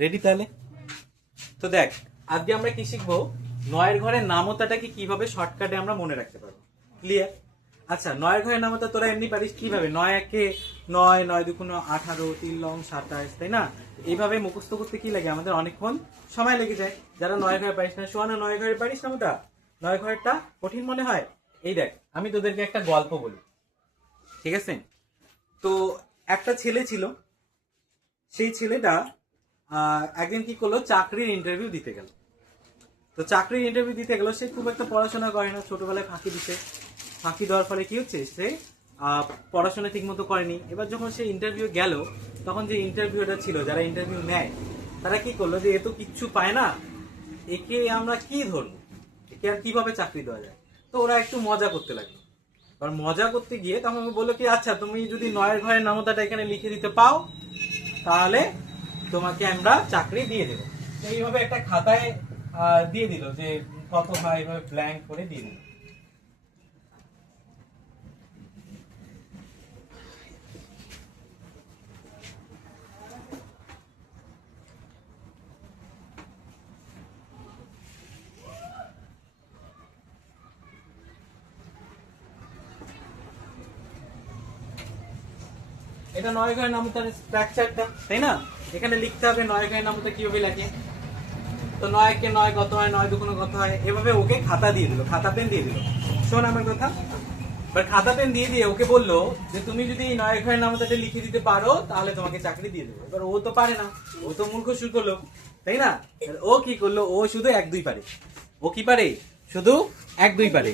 Ready তাহলে? তো দেখ, আজকে আমরা কি শিখবো, নয়ের ঘরের নামতাটাকে কিভাবে শর্টকাটে আমরা মনে রাখতে পারবো। ক্লিয়ার? আচ্ছা, নয়ের ঘরের নামতা তোরা এমনি পারিস কিভাবে? 9 × 9, 9 × 2 = 18, 3 × 27, তাই না? এইভাবে মুখস্থ করতে কি লাগে, আমাদের অনেকক্ষণ সময় লেগে যায়। যারা নয়ের ঘরে পারিস না, সোয়ানা নয়ের ঘরে পারিস নামতা? নয়ের ঘরেরটা কঠিন মনে হয়? এই দেখ, আমি তোদেরকে একটা গল্প বলি, ঠিক আছে? তো একটা ছেলে ছিল, সেই ছেলেটা একদিন কি করলো, চাকরির ইন্টারভিউ দিতে গেল। তো চাকরির ইন্টারভিউ দিতে গেল, সে খুব একটা পড়াশোনা করে না, ছোটবেলায় ফাঁকি দিতে, ফাঁকি দেওয়ার ফলে কি হচ্ছে, সে পড়াশোনা ঠিক মতো করেনি। এবার যখন সে ইন্টারভিউ গেল, তখন যে ইন্টারভিউটা ছিল, যারা ইন্টারভিউ নেয় তারা কি করলো, যে এ তো কিচ্ছু পায় না, একে আমরা কি ধরবো, একে আর কিভাবে চাকরি দেওয়া যায়। তো ওরা একটু মজা করতে লাগলো। আর মজা করতে গিয়ে তখন বললো কি, আচ্ছা তুমি যদি নয়ের ঘরের নামতাটা এখানে লিখে দিতে পাও, তাহলে তোমাকে আমরা চাকরি দিয়ে দেবো। এইভাবে একটা খাতায় দিয়ে দিল যে কত হয়, এইভাবে ব্ল্যাঙ্ক করে দিয়ে দিল। এটা নয় ঘরের নামতার স্ট্রাকচারটা, তাই না? এখানে লিখতে হবে নয় ঘরের নামতা কিভাবে লাগে। তো 9 কে 9 কত হয়, 9 2 কত হয়, এভাবে ওকে খাতা দিয়ে দিল, খাতা পেন দিয়ে দিল। শোন আমার কথা, এবার খাতা পেন দিয়ে দিয়ে ওকে বললো যে তুমি যদি 9 ঘরের নামতাটা লিখে দিতে পারো, তাহলে তোমাকে চাকরি দিয়ে দেবো। এবার ও তো পারে না, ও তো মূর্খ শুরু করলো, তাই না? ও কি করলো, ও শুধু 1 2 পারে। ও কি পারে? শুধু 1 2 পারে।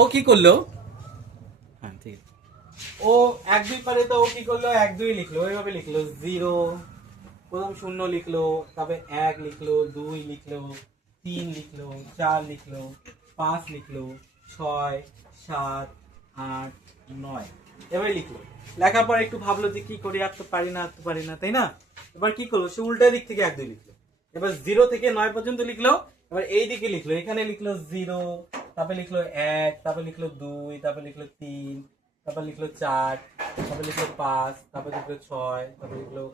ও কি করলো, হ্যাঁ ঠিক আছে, ও 1 2 পারে। তো ও কি করলো, 1 2 লিখলো, ওইভাবে লিখলো 0, প্রথম 0 লিখলো, তারপরে 1 লিখলো, 2 লিখলো, 3 লিখলো, 4 লিখলো, 5 লিখলো, 6 7 8 9, এভাবে লিখলো। লেখার পর একটু ভাবলো যে কি করি, আর তো পারি না, আর তো পারি না, তাই না? এবার কি করলো, সে উল্টা দিক থেকে 1 2 লিখলো। এবার 0 থেকে 9 পর্যন্ত লিখলো। এবার এই দিকে লিখলো, এখানে লিখলো 0, তারপরে লিখলো 1, তারপরে লিখলো 2, তারপরে লিখলো 3, তারপর লিখলো 4, তারপর লিখলো 5, তারপর লিখলো 6, তারপর লিখলো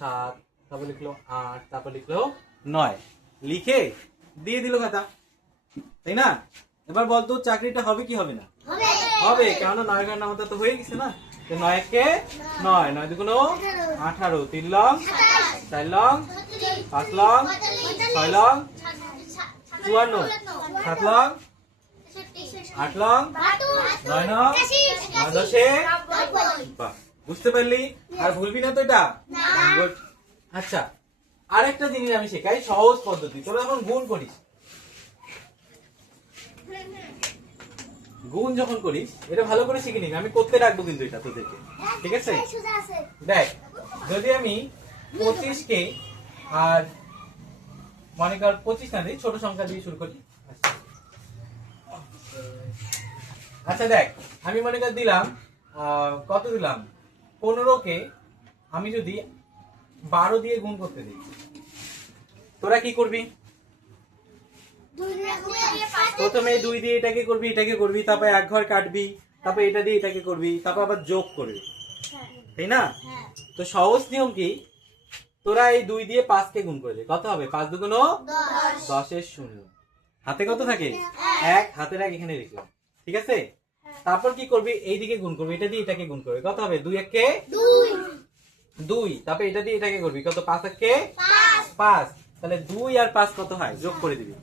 7, তারপর লিখলো 8, তারপর লিখলো 9, লিখে দিয়ে দিল খাতা, তাই না? এবার বলতো চাকরিটা হবে কি হবে না? হবে, কেননা 9 ঘরের নামতা তো হয়ে গেছে না। তো 9 কে 9, 9 2 18, 3 long 4 long 5 long 6 long 54, 7 long 8 long 9 long 9 10। বাহ, বুঝতে পারলি? আর ভুলবি না তো এটা? Good. আচ্ছা, আরেকটা জিনিস আমি শেখাই, সহজ পদ্ধতি। তোরা যখন গুণ করিস, গুণ যখন করিস, এটা ভালো করে শিখে নিবি, আমি করতে রাখবো কিন্তু এটা তোদেরকে, ঠিক আছে? দেখ, যদি আমি 25 কে আর মনে কর 25 না দিই, ছোট সংখ্যা দিয়ে শুরু করি। আচ্ছা দেখ, আমি মনে কর দিলাম কত দিলাম, 15 কে আমি যদি 12 দিয়ে গুণ করতে দিই, তোরা কি করবি? প্রথমে 2 দিয়ে এটাকে করবি, এটাকে করবি, তারপর 1 ঘর কাটবি, তারপর এটা দিয়ে এটাকে করবি, তারপর আবার যোগ করবি, তাই না? তো সহজ নিয়ম কি, তোরা এই 2 দিয়ে 5 কে গুণ করে দে, কত হবে? 5 2 10 এর 0। হাতে কত থাকে? 1, হাতের 1 এখানে লিখলাম, ঠিক আছে? তারপর কি করবি, এই দিকে গুণ করবি, এটা দিয়ে এটাকে গুণ করবি, কত হবে? 2 1 কে 2, তারপর এটা দিয়ে এটাকে করবি, কত? 5 1 কে 5, তাহলে 2 আর 5 কত হয়? যোগ করে দিবি,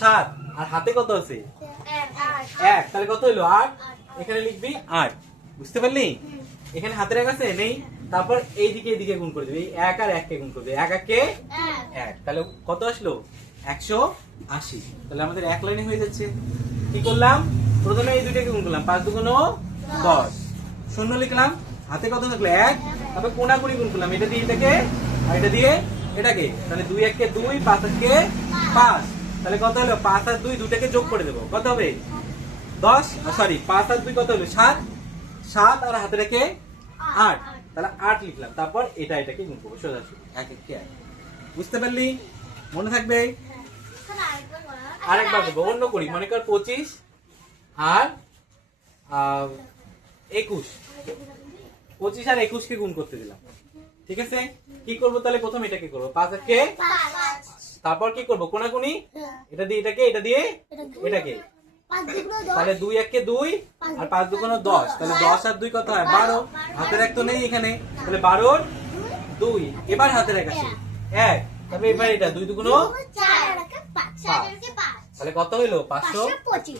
7। আর হাতে কত আছে? 1, তাহলে কত হলো? 8। এখানে লিখবি 8, বুঝতে পারলি? এখানে হাতের 1 আছে নেই, তারপর এইদিকে এইদিকে গুণ করে দিবি, 1 আর 1 কে গুণ করবি, 1 1 কে 1, তাহলে কত আসলো? 180। তাহলে আমাদের এক লাইনে হয়ে যাচ্ছে। কি করলাম, প্রথমে এই দুইটাকে গুণ করলাম, 5 2 10, 0 লিখলাম, হাতে কত থাকলো? 1, তারপর কোণাকুণি গুণ করলাম, এটা দিয়ে এটাকে আর এটা দিয়ে এটাকে, তাহলে 2 1 কে 2, 5 1 কে 5, তাহলে কত হলো? 5 আর 2 দুটাকে যোগ করে দেবো, কত হবে? 10, সরি 5 আর 2 কত হলো? 7, 7 আর হাতে রেখে 8, তাহলে 8 লিখলাম, তারপর এটা এটাকে গুণ করবো সোজাসুজি, 1 1 কে 1। বুঝতে পারলি? মনে থাকবে? আরেকবার করবো, অন্য করি, মনে কর 25 আর 21, 25 আর 21 কে গুণ করতে দিলাম, ঠিক আছে, কি করব তাহলে? প্রথম এটা কি করব, 5 একে, তারপর কি করব, কোনাকুনি, এটা দিয়ে এটাকে, এটা দিয়ে এটাকে, তাহলে 2 একে 2 আর 5 দুগুণ 10, তাহলে 10 আর 2 কত হয়? 12। হাতের এক তো নেই এখানে, তাহলে 12 এর 2, এবার হাতের এক আসে 1, তারপরে এবার এটা 2 দুগুণ 4, তাহলে কত হইলো? 525।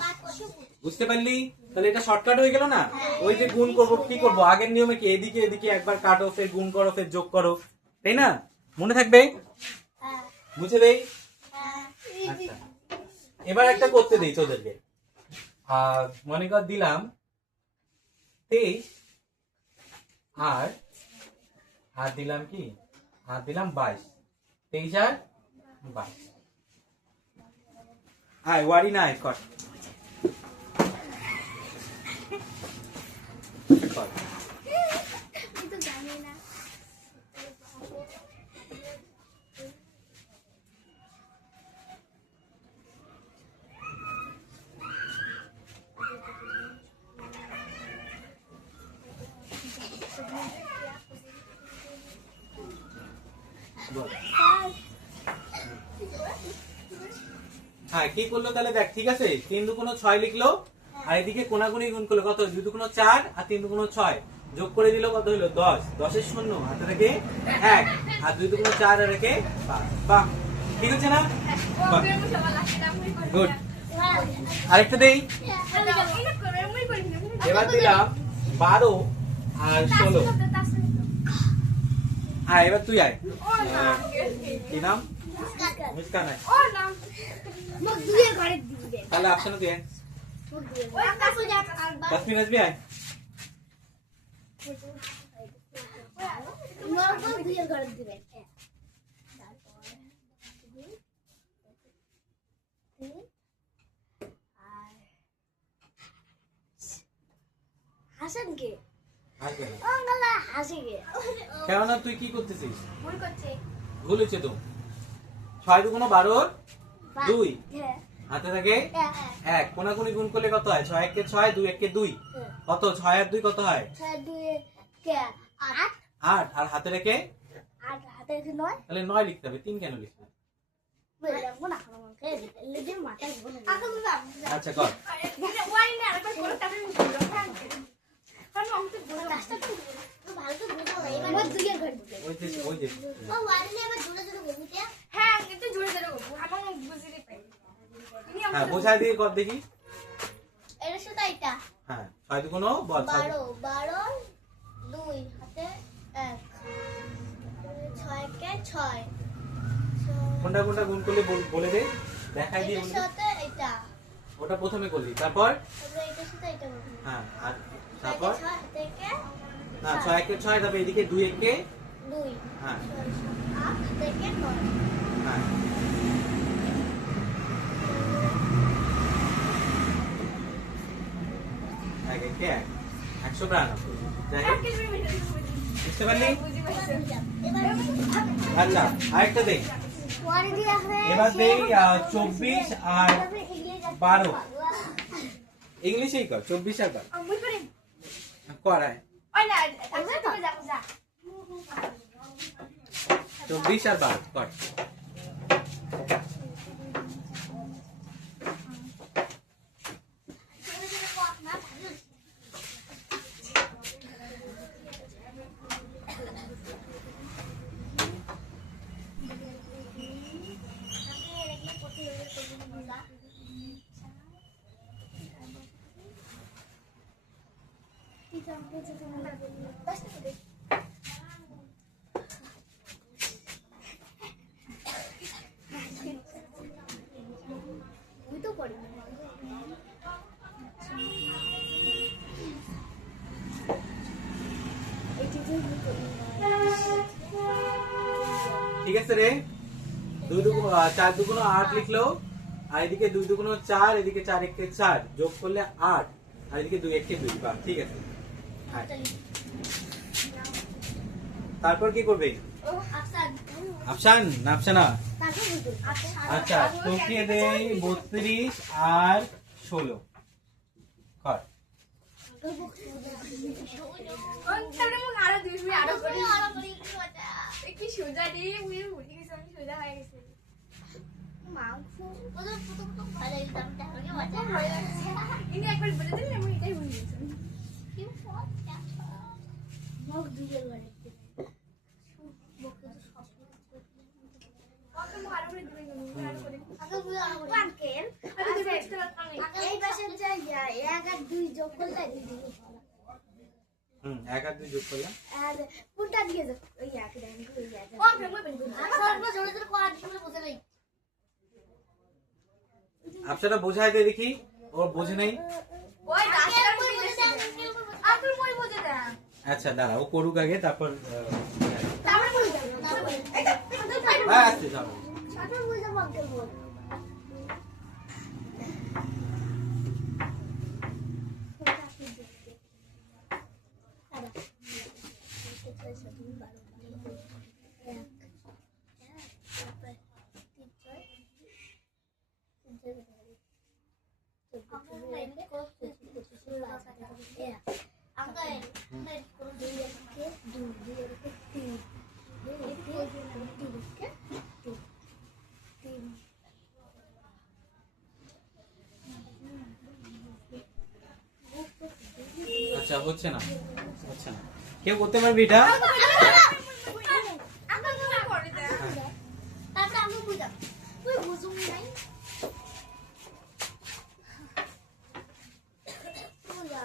বুঝতে পারলি? তাহলে এটা শর্টকাট হয়ে গেল না? ওই যে গুণ করব, কি করব, আগের নিয়মে কি এদিকে এদিকে একবার কাটো, ফের গুণ করো, ফের যোগ করো, তাই না? মনে থাকবে? বুঝে দেই? আচ্ছা, এবার একটা করতে দেই তোদেরকে। মনে কর দিলাম 23 আর দিলাম কি, আর দিলাম 22, 23 আর 22। আয় ওয়ারি না, আয় কর কর। হ্যাঁ, কি করলো তাহলে দেখ, ঠিক আছে? 3 দুগুণ 6 লিখলো, আর এদিকে কোনাগুনি গুণ করলো, কত? 2 দুগুণ 4 আর 3 দুগুণ 6, যোগ করে দিল, কত হলো? 10। 10 এর শূন্য, হাতে রেখে 1, আর 2 দুগুণ 4 আর রেখে 5। বাহ, ঠিক আছে না? গুড। আরেকটা দেই, এবার দিলাম 12 আর 16। হ্যাঁ, এবার তুই আয়। কি নাম? মুস্কান। আয় তাহলে অপশন দিয়ে 10 মিনিট আসবি। আয় হাসানকে কেননা তুই কি করতেছিস? ভুল হচ্ছে তো। 6 দুগুণ 12 2, হাতে থাকে 1, কোনাকুনি গুণ করলে কত হয়? 6 একে 6, 2 একে 2, কত? 6 আর 2 কত হয়? 8, আর হাতে রেখে তাহলে 9 লিখতে হবে। 3 কেন লিখতে হবে? আচ্ছা কর। হ্যাঁ, বোঝাই দিয়ে কর দেখি। হ্যাঁ, 6 দুগুণ 12, 2 হাতে 1, 6 কে 6, কোনটা কোনটা গুণ করলে বলে দে, দেখাই দিয়ে এটার সাথে এটা, ওটা প্রথমে করলি, তারপর এটার সাথে এটা করব। হ্যাঁ, আর তারপর 6 থেকে না, 6 একে 6, তারপর এদিকে 2 একে 2, হ্যাঁ 8 থেকে 9, হ্যাঁ, এক একে 192। যাই হোক, বুঝতে পারলি? আচ্ছা, আরেকটা দেখ, এবার দেই 24 আর 12। ইংলিশেই কর, 24 আর 12 করায়। 24 আর 12 কর। ঠিক আছে রে, 2 দুগুণ 4 দুগুণ 8 লিখলো, আর এদিকে 2 দুগুণ 4, এদিকে 4 একে 4, যোগ করলে 8, আর এদিকে 2 একে 2। বাহ, ঠিক আছে। তারপর কি করবে? আফসান না আফসানা? আচ্ছা, তোকে দেই 32 আর 16 কর। তাহলে মুখ আরো দিবি তুই আরো করি আরো করি কি মজা কি সোজা দিয়ে মুই ভুলে গেছি আমি সোজা হয়ে গেছি মাংস ওদের প্রথম তো ভালো একদম তাহলে মজা ভয় লাগছে ইনি একবার বলে দিলে আমি এটাই ভুলে গেছি কি মজা মুখ দিয়ে গড়ে কত মুখ আরো করে দিবেন মুখ আরো করে আঙ্কেল আমি তো বুঝতে পারতাম না এই পাশের জায়গা 1 আর 2 যোগ করলে দিদি 1 আর 2 যোগ করলাম আর কোনটা দিয়ে যাক ওই এক দেন ওই এক ও প্রেম বলি আমার জোরে জোরে কোয়াড করে বসে নাই আপনারা বোঝাই দে দেখি ও বোঝে নাই। ওই ডাক্তার কই বলেছে আপনি মই বুঝে দেন আচ্ছা দাঁড়া ও করুক আগে তারপর তারপরে বলে দেন আচ্ছা যাও ছাত্র বুঝা আঙ্কেল বল আচ্ছা হচ্ছে না কেউ করতে পারবি এটা তারপরে আমি বুঝা তুই বুঝুম নাই বুঝা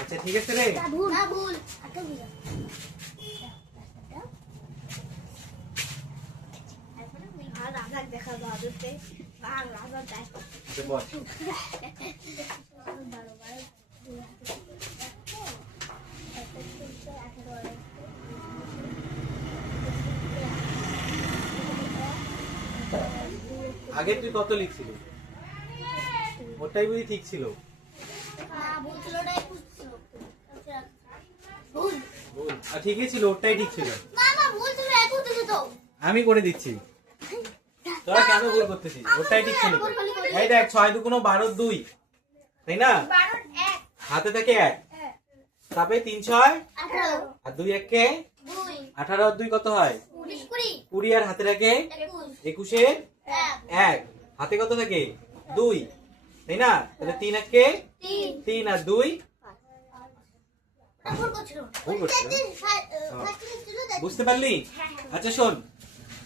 আচ্ছা ঠিক আছে রে ভুল না ভুল আচ্ছা বুঝা তারপরে আমি আর রাজা দেখা যাবে আর রাজা দেখ আচ্ছা বল আগে তুই কত লিখছিলি ওটাই বুঝি ঠিক ছিল ভুল ছিল ওটাই বুঝছিল ভুল ভুল আর ঠিকই ছিল ওটাই ঠিক ছিল না না ভুল ছিল এক হতে যেত আমি করে দিচ্ছি তোরা কেন ভুল করতেছিস ওটাই ঠিক ছিল তো। এই দেখ 6 2 12 2 তাই না 12 1 হাতে থেকে 1 তারপরে 3 6 18 আর 2 1 কে 2 18 আর 2 কত হয় 20 20 আর হাতে রাখে 21 21 এ 1 হাতে কত থাকে 2 তাই না তাহলে 3 1 কে 3 আর 2 ভুল করছিল ভুল করছিল বুঝতে পারলি আচ্ছা শোন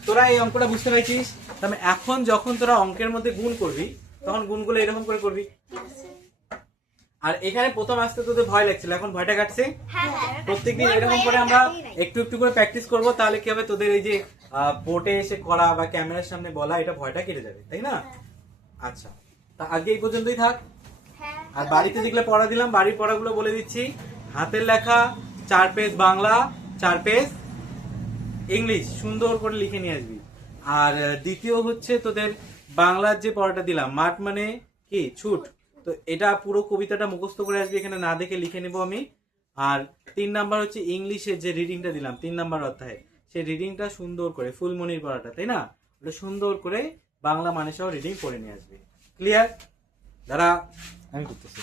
তোরা এই অঙ্কটা বুঝতে পারছিস তাহলে এখন যখন তোরা অঙ্কের মধ্যে গুণ করবি তখন গুণগুলো এরকম করে করবি আর এখানে প্রথম আসতে তোদের ভয় লাগছিল এখন ভয়টা কাটছে প্রত্যেকদিন এরকম করে আমরা একটু একটু করে প্র্যাকটিস করব তাহলে কি হবে তোদের এই যে বোর্ডে এসে করা বা ক্যামেরার সামনে বলা এটা ভয়টা কেটে যাবে তাই না আচ্ছা তা আজকে এই পর্যন্তই থাক আর বাড়িতে যেগুলো পড়া দিলাম বাড়ির পড়াগুলো বলে দিচ্ছি হাতের লেখা 4 পেজ বাংলা 4 পেজ ইংলিশ সুন্দর করে লিখে নিয়ে আসবি আর দ্বিতীয় হচ্ছে তোদের বাংলার যে পড়াটা দিলাম মাঠ মানে কি ছুট তো এটা পুরো কবিতাটা মুখস্থ করে আসবি এখানে না দেখে লিখে নেব আমি আর 3 নাম্বার হচ্ছে ইংলিশের যে রিডিংটা দিলাম 3 নাম্বার অধ্যায়ে সেই রিডিংটা সুন্দর করে ফুলমনির পড়াটা তাই না ওটা সুন্দর করে বাংলা মানে সহ রিডিং পড়ে নিয়ে আসবি ক্লিয়ার দাঁড়া আমি করতেছি